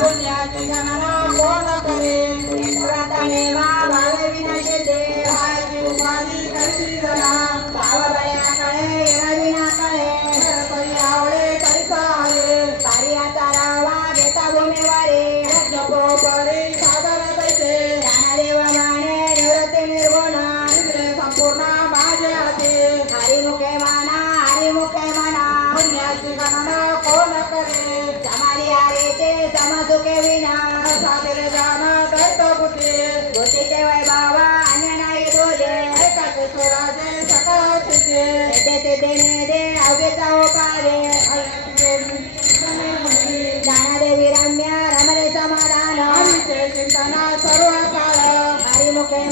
पुण्याची गणना कोण करे पुरातने भावे विनाशे देवाची उपाधी कशी जरा सावरयाकडे येणविना कळे आवडे कैसा आहे कार्याचा रावा घेता भूमीवारे जपोपरी सागर कैसे ज्ञानदेव माने निवृत्ती निर्गुण संपूर्ण माझे हाती हरिमुखे माना पुण्याची गणना कोण करे समाधी आरे ते समसुखे विना सागरे जाण दैत बुद्धीचे वैभव अन्य नाही तुझे ऐकाचे स्वराजे सकाळचे ते देणे दे अव्यचा होकारे ज्ञानदेवी रम्य रमणे समाधान चिंतना सर्व काळ हरिमुखे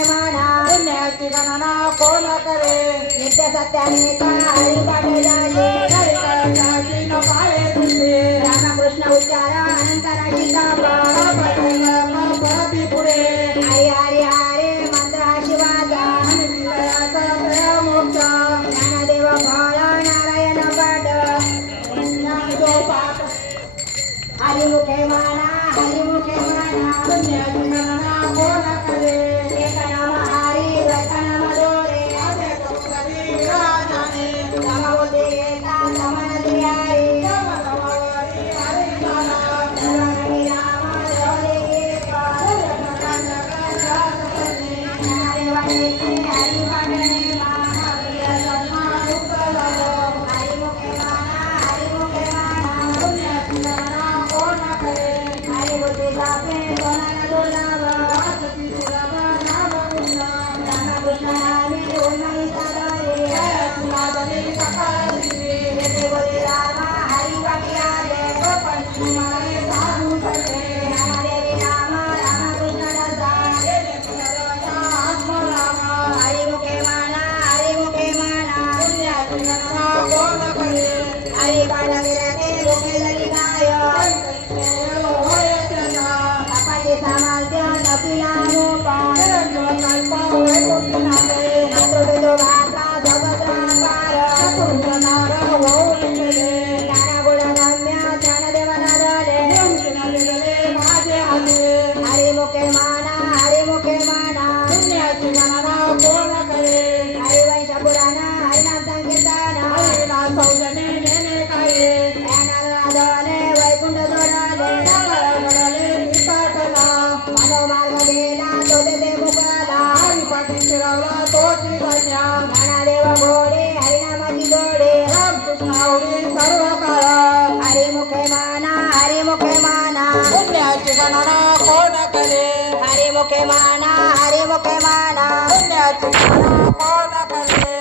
माना पुण्याची गणना कोण करे नित्य सत्यानेता हरिपाठे जाशी न पाळे तुझे रामकृष्ण उच्चार अनंतराची परती पुढे आई हरी हरे मंत्र शिवाचा मोक्ष ज्ञानदेव फळ नारायण पाठ हरिमुखे माना पुण्याची गणना कोण करे एक नाम हरी द्वैत नाम दोरे असे करी विराजाने समबुद्धी येता समनती हरी समतमवरी हरी जाना सर्वगणी राम देवरे एका ज्ञानदेवाने हरी पाठणे हरिमुखे माना पुण्याची गणना कोण करे हरिबुद्धी जापे कोणाला दुर्लभ वाचती सुलभ नाम रामकृष्ण नामे उन्मयी सागरे सुनादनी सकाळी येते बोले रामा हरी पाठी आले पंचमी मारे साधू सगळे ज्ञानदेवी नाम रामकृष्ण रसा येते पुनरवशा आत्मरामा हरिमुखे माना पुण्याची गणना कोण करे हरी पाठ गेल्याने भूके जरी गाय अपाचे सामर्थ्य नपिला मोपाय कल्प वैकुंठनाथे नातोडे भाता सबद्राकार चतुर्नार होऊन गेले ज्ञानगुणगम्य ज्ञानदेव नारले माझे हाते हरिमुखे माना पुण्याची गणना कोण करे हरिवंश पुराण हरिनाम संकीर्तन हरिनाम सौजने नेने काय ज्ञानाधने वैकुंठ जोडले मानव मार्ग गेला तो तेथे मुकला हरिपाठी शिरवला तोची गण्या ज्ञानदेव घोडे हरिनामाची जोडे रामकृष्ण आवडी सर्व काळ हरिमुखे माना पुण्याची गणना कोण करे हरिमुखे माना पुण्याची गणना कोण करे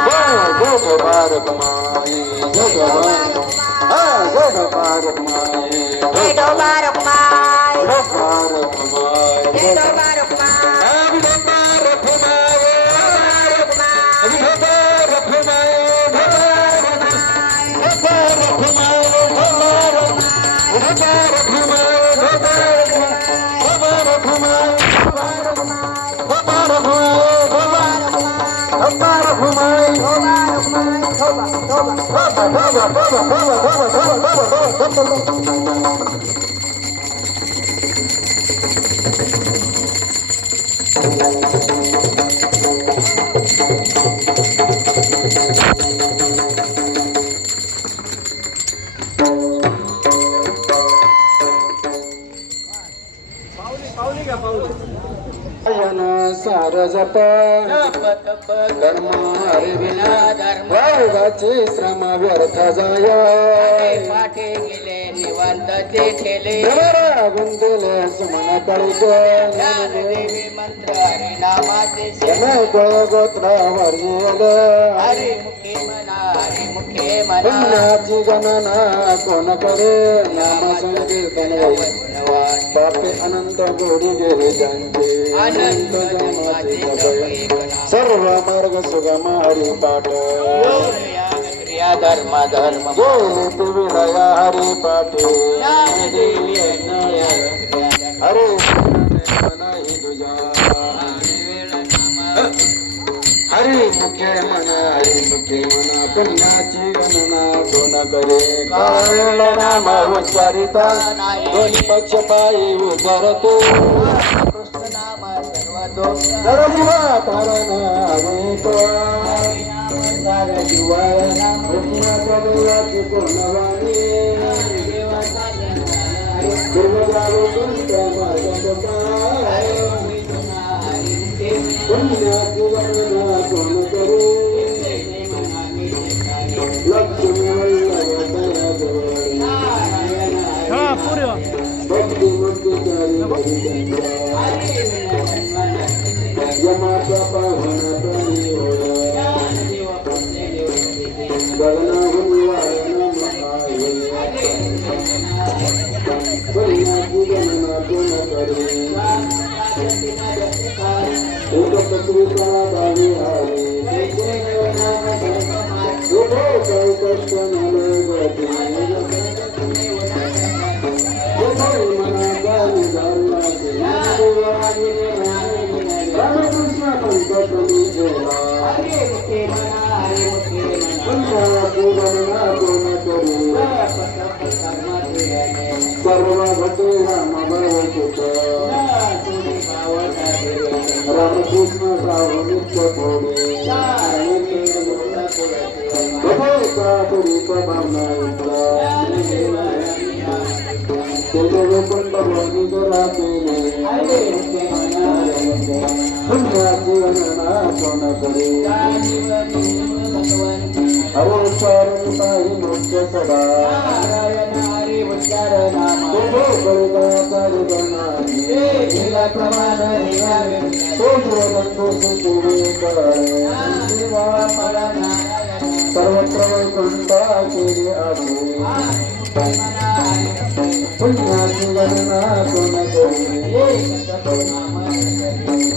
जय ठोपार कुमार जय ठोपार सार जप धर्म हरिविना वर्गाचे श्रम व्यर्थ जाय पाठी गेले निवांत ते केले गुंदिले सुमन कळिक देवी मंत्र हरिनामाचे गोत्र वर्जिल हरिमुखे म्हणा पुण्याची गणना कोण करे नाम संकीर्तन वैष्णवान पापे अनंत गोडी गेले त्यांचे अनंत जन्माचे जप एक नाम. सर्व मार्ग सुगम हरी पाठ क्रिया धर्म धर्म गेले ते विलया हरी पाठे ज्ञान देवी अन्नय क्रिया हरे मनाही तुझा हरी मुखे मना हरी मुखे मना पुण्याची गणना कोण करे काळ नाम उच्चारिता दोन्ही पक्ष पायी उतरतो कृष्ण नाम सर्वतो जर जीवा तारण तो सार जीवन पुण्याच्या देवाची पूर्णवाणी दुर्गजावे तुमच्या मार्गाचा पुण्याची गणना कोण करे लक्ष्मी वल्लभ तयाजवळ भक्ती मुक्ती चारी यमाचा पाहुणा प्राणी होय गगनाहून वारण महाय पुण्याची गणना कोण करे एक पत्रिका दावी आहे काही कष्ट नलगती मनाचा निधारला रामकृष्ण पंचप्रमी देवा पुण्याची गणना कोण करू सर्व भटे राम भवसुत रामकृष्ण साहू नित्य थोडे भावना पंत भोगी जरा केले पुण्याची गणना कोण करे हरे चरण काही मुख्य सदा सर्वत्र वैकुंठा केली आहे पुण्याची गणना कोण करे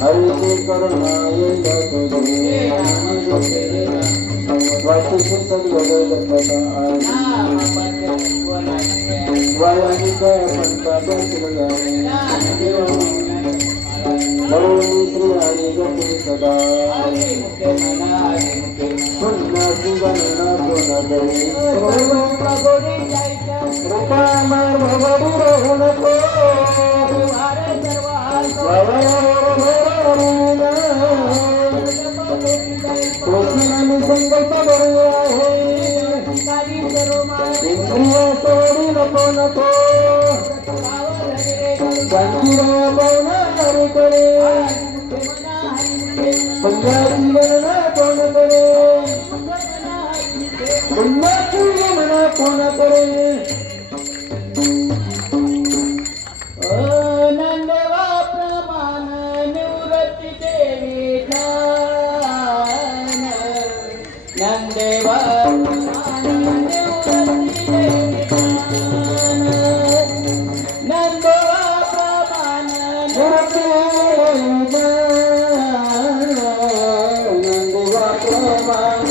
हरिची करुणा येईल तुझे वाचिक सद्गत वायानिक पंथा बसले भरवणी श्री हरी गती सदा पुण्याची गणना कोण करे रुपामार भवडू नको कृष्णाने संकल्प बरोबर आहे इंद्रिय सोडी नको नको शांतीराय पाहुणा हरी करे पंजाबी गणना कोण करे पुण्याची गणना कोण करे नंदवा प्रमाण निवृत्ती देवी ध्यान नंदेवा प्रमाण निवृत्ती देवी ध्यान नंदवा प्रमाण नंदवा प्रमाण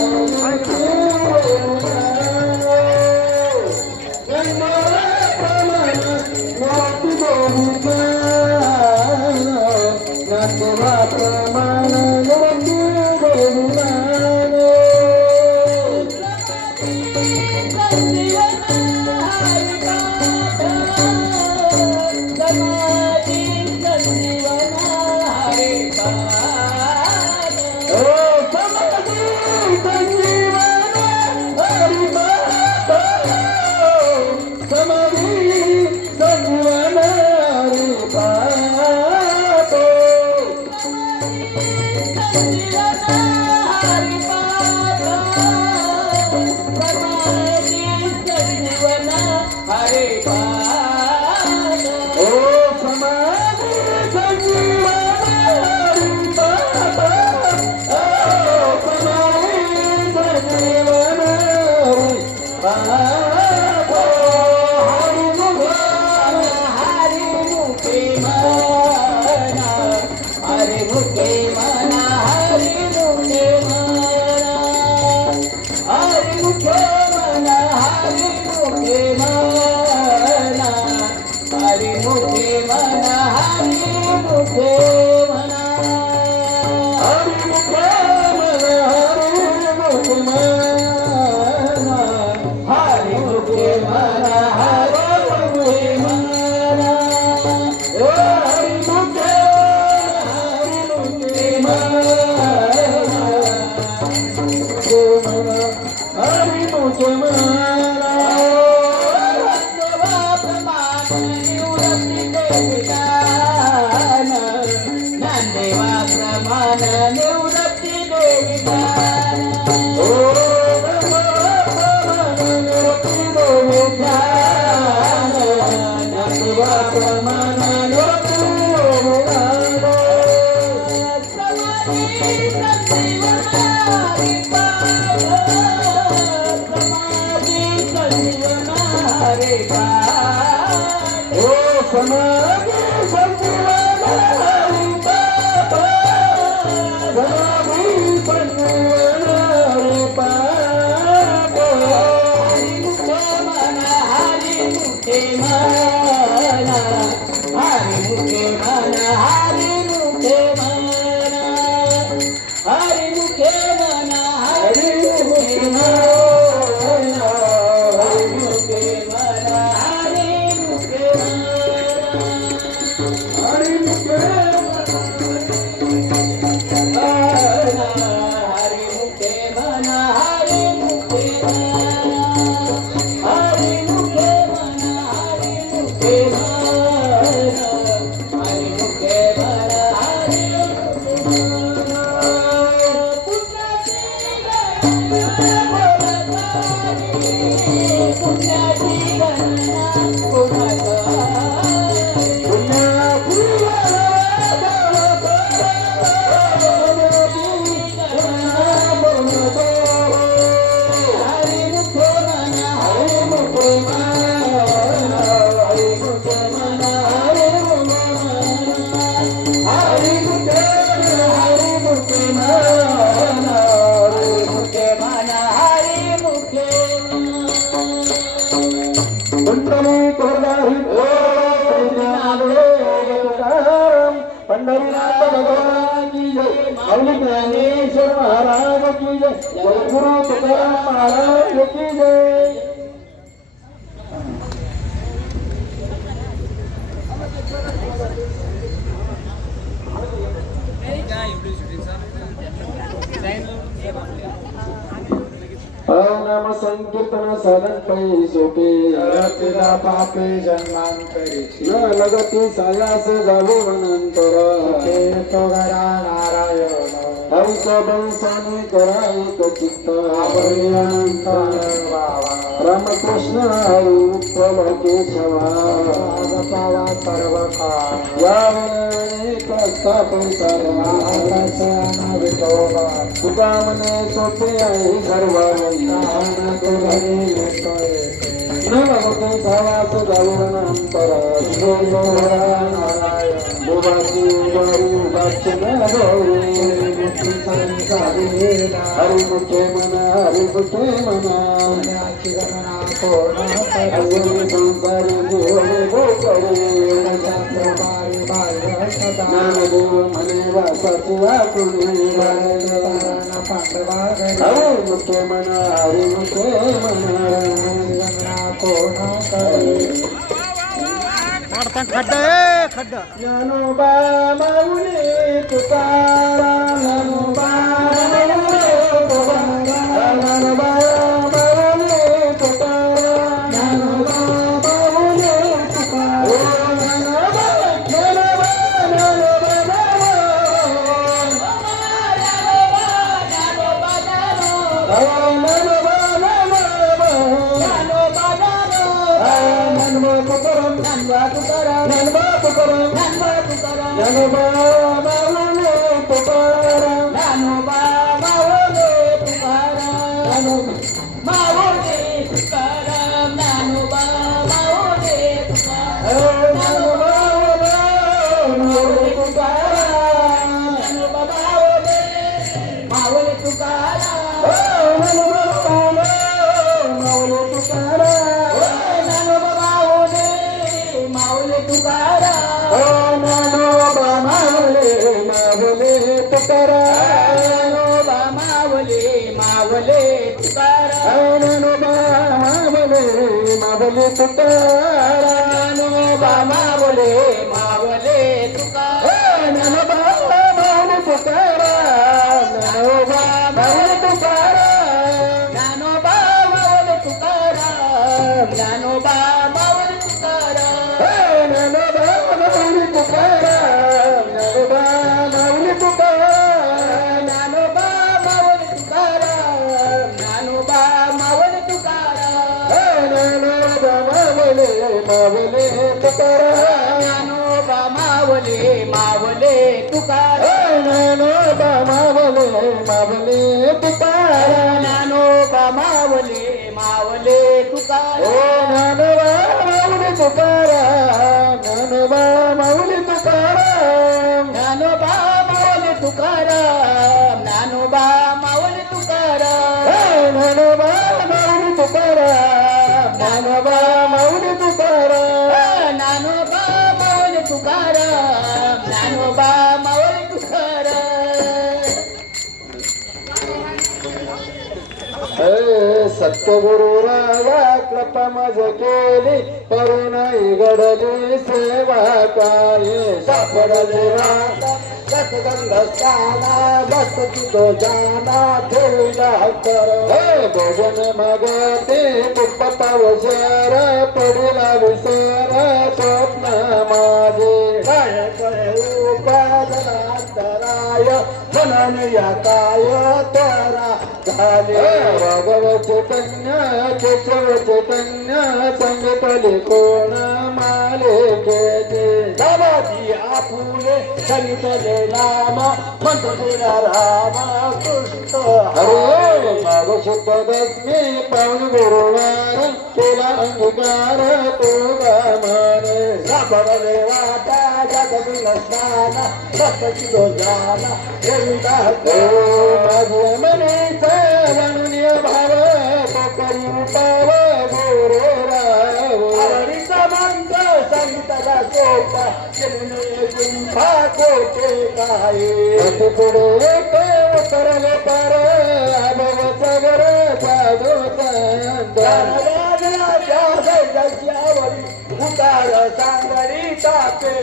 पंढरीनाथ भगवान की जय, माऊली ज्ञानेश्वर महाराज की जय, जगद्गुरु तुकाराम महाराज की जय. नाम संकीर्तन साधन पै सोपे तिला पापे जन्मांतरी न लगती सायास जावे वनंतर ते तो घरा नारायण हंस बंसाने करा एक चित्त अनंत रामकृष्ण हरी विठ्ठल केशवा पावा सर्व काळ या अनेक स्थापन सर्वा विठोबा तुका मने सोपे आहे सर्व तो घरी येतोय न लगती सायास जावे वनंतर नारायण देवाची वारी वाचन गौरी हरि मुखे मना हरि मुखे मना गणना कोण अवनी संसारी देवने गोकरे ज्ञानदेव म्हणे वासाची आकुली हरि मुखे मना हरि मुखे मना ज्ञानोबा माऊली तुकाराम ज्ञानोबा माऊली तुकाराम ज्ञानोबा माऊली तुकाराम ज्ञानोबा माऊली तुकाराम ज्ञानोबा मावले तुकाराम मावले मावले तुकाराम ज्ञानोबा मावले तुकाराम ज्ञानोबा मावले तुकाराम ज्ञानोबा मावले तुकाराम ज्ञानोबा मावले तुकाराम ज्ञानोबा मावले तुकाराम ज्ञानोबा मावले तुकाराम ज्ञानोबा मावले तुकाराम ज्ञानोबा मावले तुकाराम मावले तुकाराम ज्ञानोबा मावले मावले तुकाराम ज्ञानोबा मावले मावले तुकाराम ज्ञानोबा मावले मावले तुकाराम ज्ञानोबा मावले तुकाराम ज्ञानोबा मावले तुकाराम ज्ञानोबा मावले तुकाराम ज्ञानोबा मावले तुकाराम ज्ञानोबा मावले तुकाराम ज्ञानोबा माऊली तुकाराम ज्ञानोबा माऊली तुकाराम ज्ञानोबा माऊली तुकाराम सत्यगुरु राया कृपा मज केली करुणाई घडली सेवा काय सापडले राता सतगंधस्थाना बस तो जाना ठेवला कर हे भोजन मागते मुक्पतावशर पडिला विसर स्वप्न माझे काय काय उपादनांतराय म्हणून या काय तरा झाले राघव चैतन्य केशव चैतन्य संगीतले कोण मालिकेचे दादाजी आपुले संगीतले नाम म्हणतो राम कृष्ण हरे माग शुद्ध दशमी पावन गुरुवार केला अंगीकार तो गामाने सापडले वाटा जगदिल स्नान सत्य जाना माझ्या मनीचा जाणून भाव तो करी पाव गुरु राव आवडीचा मंत्र संगीताला सोपा चलने गुंफा कोटे काय पुढे तरले पार अभव सागर साधो उतार सांगडी तापे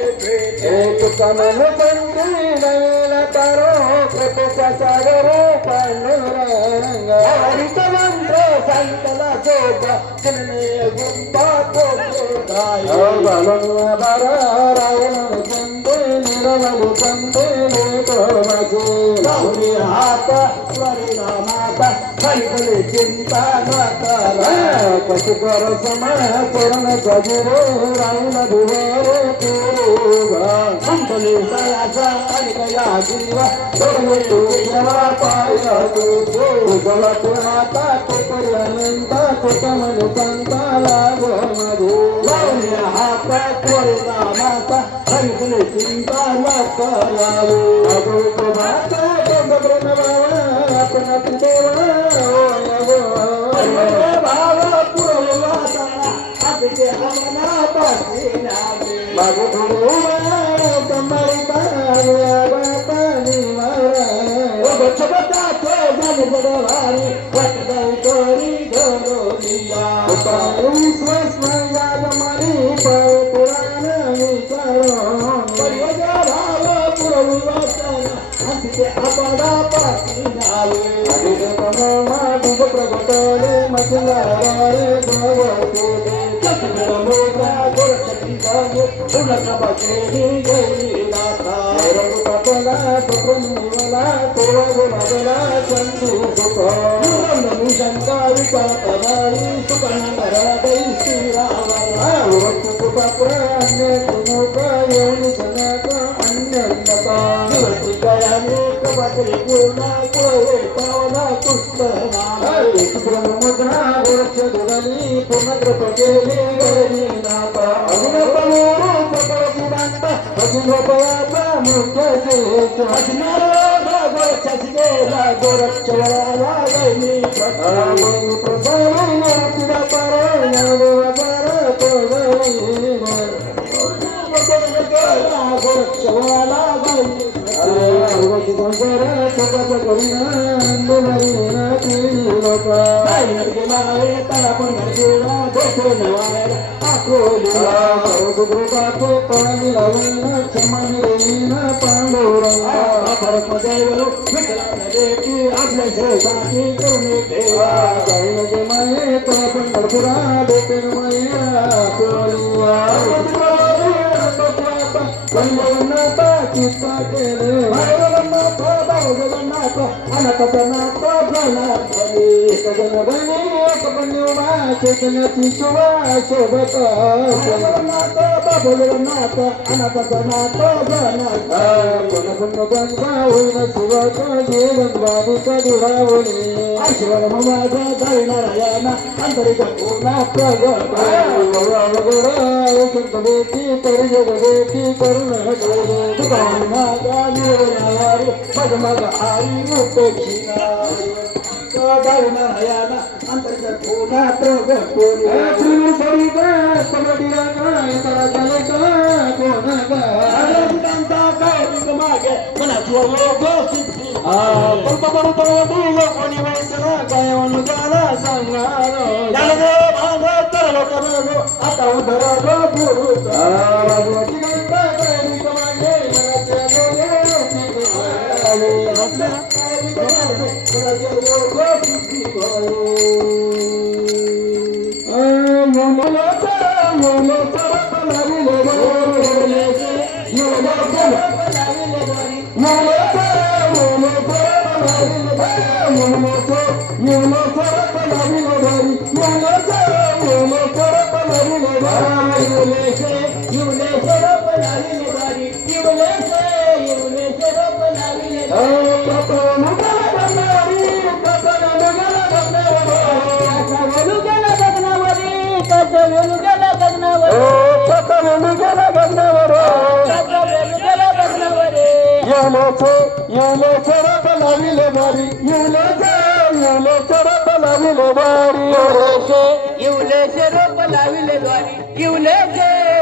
तुकामन संधी नवेला तारो कृपेचा सागर पांडुरंग हरित मंत्र संतला सोपा चलने गुंफा कोटे काय बारा रावण संते निरवल संते लावली हात स्वरीला माता कैकले चिंता नाताला कशी कर समय करण सजिरे राहिला दिवारे तुरुगा संतले सयाचा अनिकया जीवा सोडले तुझ्या पाया तुझला माता कोपरी अनंता कोटमन संताला गो मधे लावली हात स्वरीला माता कैकले चिंता नाताला अगो माता अपना देवा भाव पुरवला आपके हमना पासीना मागो कमरी पानी मारा ओ बचबता तो जन बड़वारी वटदाई कोरी धरो लिया पानी स्वस्म याद मरी पुराण विचारो परिवजा भाव पुरवला आपके अपना पासीना प्रगटले मचलारे भगवते चक्र मोगा गोरचती गागे उनका बचेनी गई नाथा रंग कपला सुब्रह्मण्यला तोवा मगला चंदू सुख नमु शंका विकातवारी सुकन करादै श्रीरामा वस्तु कपरा अन्य तुमुका योनि सनका अन्य नका निवर्तिकायाने कपते पूर्णा कुळे पावना तुष्टना ब्रह्ममुद्रा गोरक्ष दुरली पुनर्प्रपकेली गरणी नाथा अभिनपमो सकळ सिद्धांत अजिनोपयाचा मुख्यचे अजिनारो गोरक्षसिकेला गोरक्षवराला गैनी प्रसाद प्रसाद नरतिरा पार देवा पार तो गैनी गोरक्षवराला गैनी भगवती संसार सकाळ करीना अंधमारीना लोका माये तारा पण घरगुळा गोठे नवार आकोलीला सुगृहाचे पाणी लावून क्षमानी देईना पांडुरंगा फरक देवलो विठला देवी आपल्या श्रेष्ठाची करुणे देवा जाईन गे माये तारा पण घरगुळा देते माये आकोलीला संगनाता चित्ता केले जगन्नाथ बाबू जगन्नाथ अनकनाथ प्रणाथ जगन्नाथ एक बन्युमा चेतनाची शोभा शोभत जगन्नाथ बाबू जगन्नाथ अनकनाथ प्रणाथ पुण्य गंगा होईन शिवक जीवनवाणीचा दुरावली ईश्वर ममाजा जय नारायण अंतरिक पूर्ण प्रगट संतवेती तरी जगवेती करुण तुका निरवारी मग आई उपेक्षिणा जय नारायण अंतरिक पूर्ण प्रगट मागे मनाची कोणी वैसला काय अनुजाला सांगणार आता उधर भगवती गंगा कैली कमागे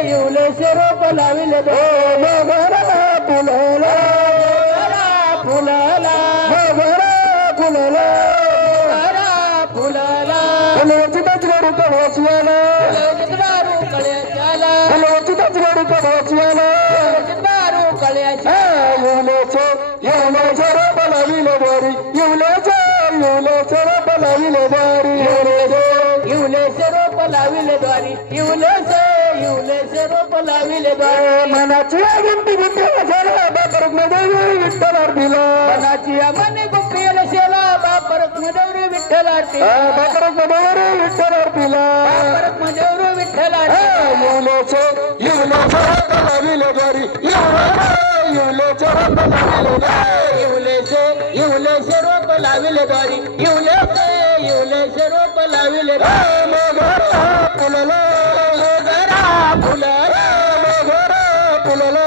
येऊलेचे रोप लाविले मोगरा फुलला फुलला मोगरा फुलला फुलला फुलाची तजगडू कळ्याची आला दारू कळ्याची आला फुलाची तजगडू कळ्याची आला दारू कळ्याची येऊलेचे रोप लाविले द्वारी येऊलेचे रोप लाविले द्वारी येऊलेचे रोप लाविले द्वारी येऊलेचे रोप लाविले द्वारी मनाची गुप्पी गुप्पीला शेला बापरक देवी विठ्ठल आरतीला मनाची मने गुप्पीला शेला बापरक देवी विठ्ठल आरती बापरक देवी विठ्ठल आरतीला बापरक देवी विठ्ठल आरती येऊलेचे रोप लाविले द्वारी येऊलेचे रोप लाविले द्वारी येऊलेचे रोप लाविले द्वारी येऊलेचे रोप लाविले मोगरा फुलला मोगरा फुलला मोगरा फुलला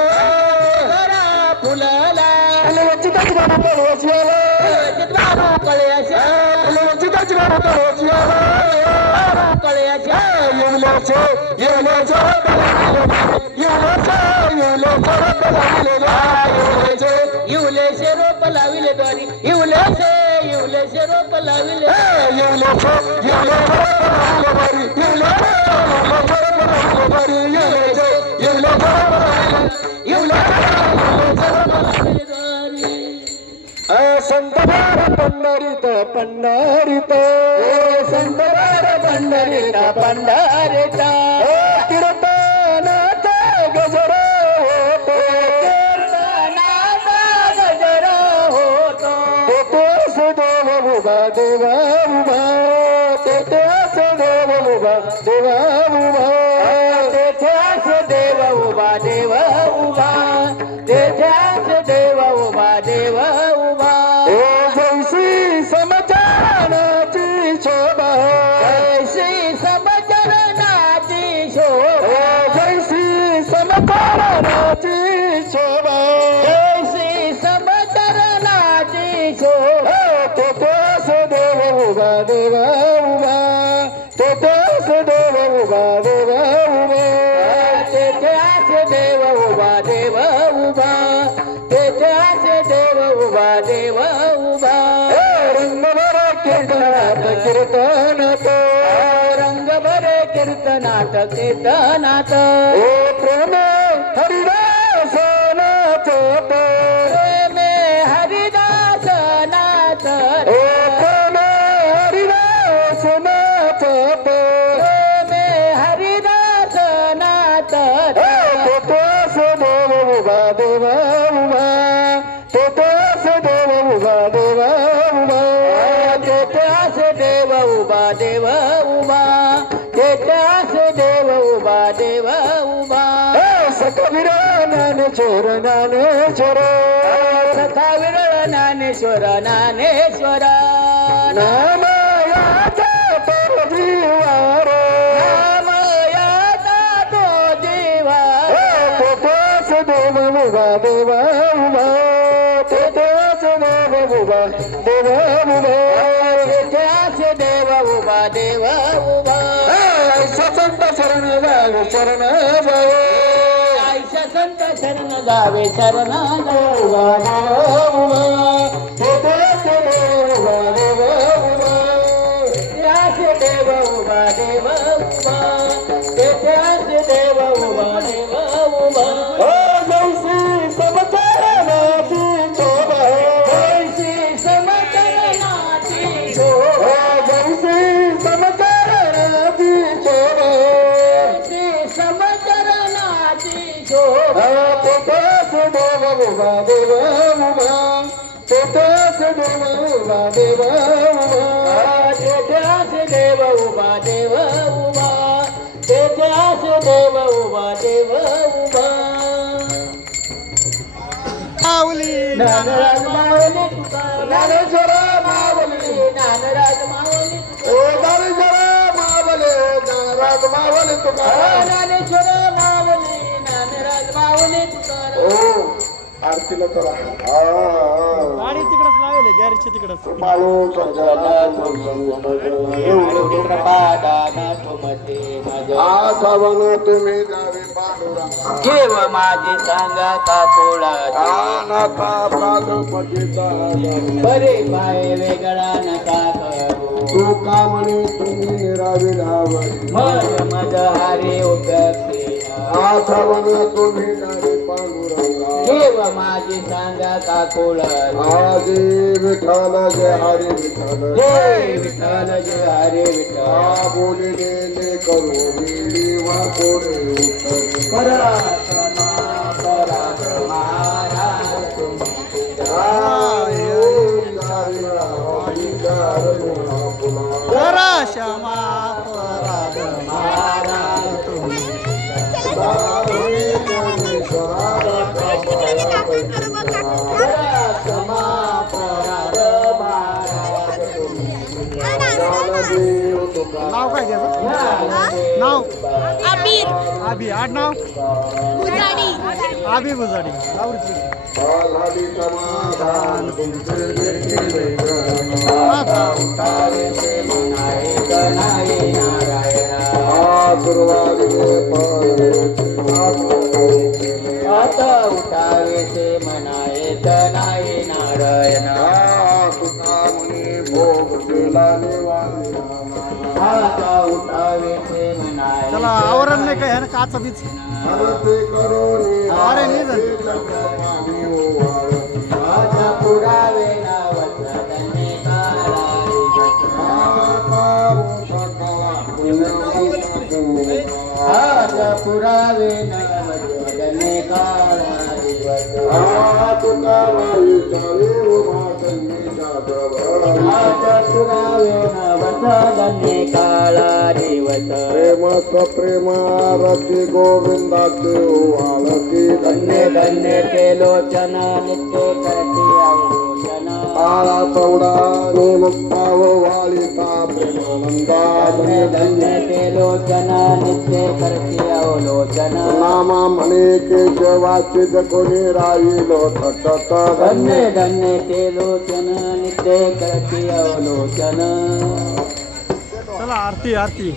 मोगरा फुलला फुलाची तजगडू कळ्याची आला दारू कळ्याची फुलाची तजगडू कळ्याची आला कळ्याची येऊलेचे रोप लाविले येऊलेचे रोप लाविले द्वारी येऊलेचे रोप लाविले संतबार पंढरीत पंढरीत संतबार पंढरीत पंढरीत कीर्तनाचा गजर होतो कीर्तनाचा गजर होतो तेथेच देव उभा देवा उभा तेथेच देव उभा देवा उभा तेथेच देव उभा देवा उभा तेथेच देव उभा देवा उभा जैसी समचरणाची शोभा जैसी समचरणाची शोभा जैसी समचरणाची शोभा जैसी समचरणाची शोभा तेथेच देव उभा देवा उभा तेथेच देव उभा देवा उभा तेथेच देव उभा देवा उभा तेथेच देव उभा देवा उभा रंगभर कीर्तनात कीर्तनात रंगभर कीर्तनात कीर्तनात प्रेम हरिदास नाच प्रेम हरिदास नाच प्रेम हरिदास नाच प्रेम हरिदास नाच तेथेच देव उभा देवा उभा तेथेच देव उभा देवा उभा तेथेच देव उभा देवा उभा तेथेच देव उभा देवा उभा सखवीर ज्ञानेश्वर ज्ञानेश्वर सखावीर ज्ञानेश्वर ज्ञानेश्वर नामयाचा तो जीवा रे नामयाचा तो जीवा तेथेच देव उभा देवा उभा तेथेच देव उभा देवा उभा तेथेच देव उभा देवा उभा संत शरण जावे शरण जावे आयशा संत शरण जावे शरण जावे तेथेच देव उभा देवा उभा तेथेच देव उभा देवा उभा तेथेच देव उभा देवा उभा जैसी समचरणाची शोभा जैसी समचरणाची शोभा जैसी समचरणाची शोभा जैसी समचरणाची शोभा तेथेच देव उभा देवा उभा तेथेच देव उभा देवा उभा तेथेच देव उभा देवा उभा तेथेच देव उभा देवा उभा माऊली ज्ञानराज माऊली ज्ञानेश्वर माऊली ज्ञानराज माऊली ओ ज्ञानेश्वर माऊली ज्ञानराज माऊली तुकाराम ज्ञानेश्वर माऊली ज्ञानराज माऊली तुकाराम आरतीला चला गाडी तिकडच लावले गॅरेजच्या तिकडच माळू संजना एवढं कृपादान तुमते माझ्या आसावन तुम्ही जावे पांडुरंगा घेव माझी सांगा का पोळाची नका प्रागपतीचा बरे पाय वेगळा नका करू तू का म्हणे तुम्ही निराविलावरी मज हारे उपसेना आठवण तुम्ही नाही पांडुरंगा घेव माझी सांगा का पोळाची आजी विठ्ठल जय हरी विठ्ठल जय विठ्ठल जय हरे विठ्ठल बोलिले करू वा कोणी उत्तर परात्मा परात्मा जरा क्षमा पराधमा नाव काय त्याचं नाव आबी आडनाव आबी गुजाडी आवडीची आता उठावे ते म्हणाये तनाये नारायण आता उठावे ते म्हणाये त्याला आवरण नाही काय काचा बीच अरे नाही झालं आता पुरावे नावने आता पुरावे नावने काळा काळा दिवस प्रेमच प्रेमारती गोविंदाचे वाळती धन्य धन्य ते लोचन नित्य करती अवलोचन आळा चौडा मुक्ता वाळिता प्रेमानंदा धन्य धन्य ते लोचन नित्य करती अवलोचन नामा म्हणे केशवाची कोणी राहिलो थटत धन्य धन्य ते लोचन नित्य करती अवलोचन चला आरती आरती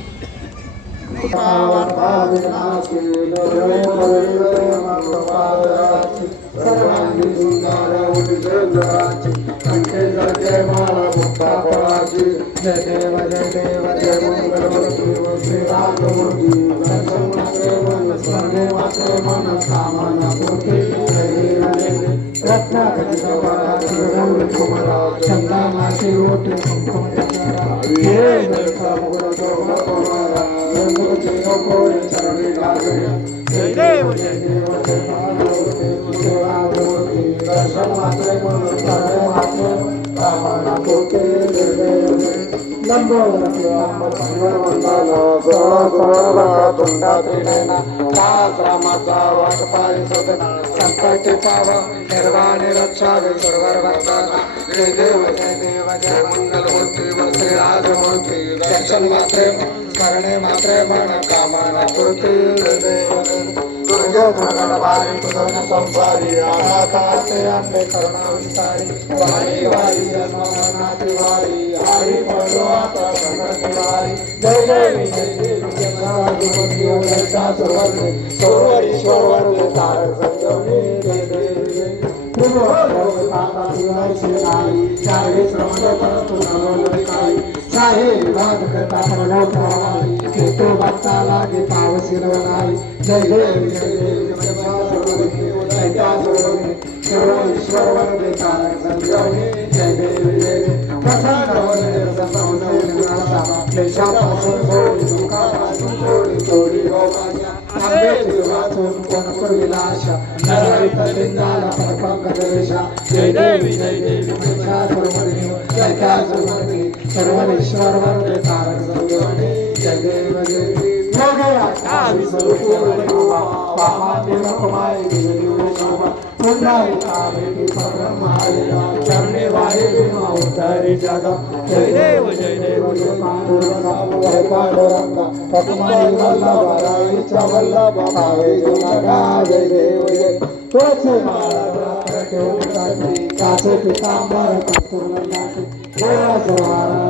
जय देव जय देव रामाचा वाट पाय सदना संकट पावा निर्वाणी रक्षा सर्वांना जय देव जय मंगलमूर्ती श्री राजमूर्ती दर्शन मात्रे करणे मात्रे मन कामना पूर्ती दुर्गे भगवान तुझन संसारी आघाते अन्य करुणा विस्तारी वारी वारी जन्मनाथी वारी हरी पडो आता संकट वारी जय देवी जय देवी जय सर्वर ईश्वर वंदे तारक संजोनी जय देवी चाहे श्रवण करतो नवलकाई चाहे विवाद करता प्रणवप्रवाही केतो भक्ता लागे पावसी नवनाई जय देवी जय देवी सर्व ईश्वर वंदे तारक संजोनी जय देवी जय देवी प्रसन्न वंदे संभवना क्लेशापासून सोडी दुःखापासून सोडी सोडी गोमाच्या विलाशा नरहरित लिंगाला पंकजरेशा जय देवी जय देवी सर्वरेश्वर वंदे तारक संजोनी जय देव जय देवी चरणे वाहे उद्धरी जग जय देव जय देव वल्लभ भावे जय देव जय तुझे काचे पितांबर कस्तुर देवा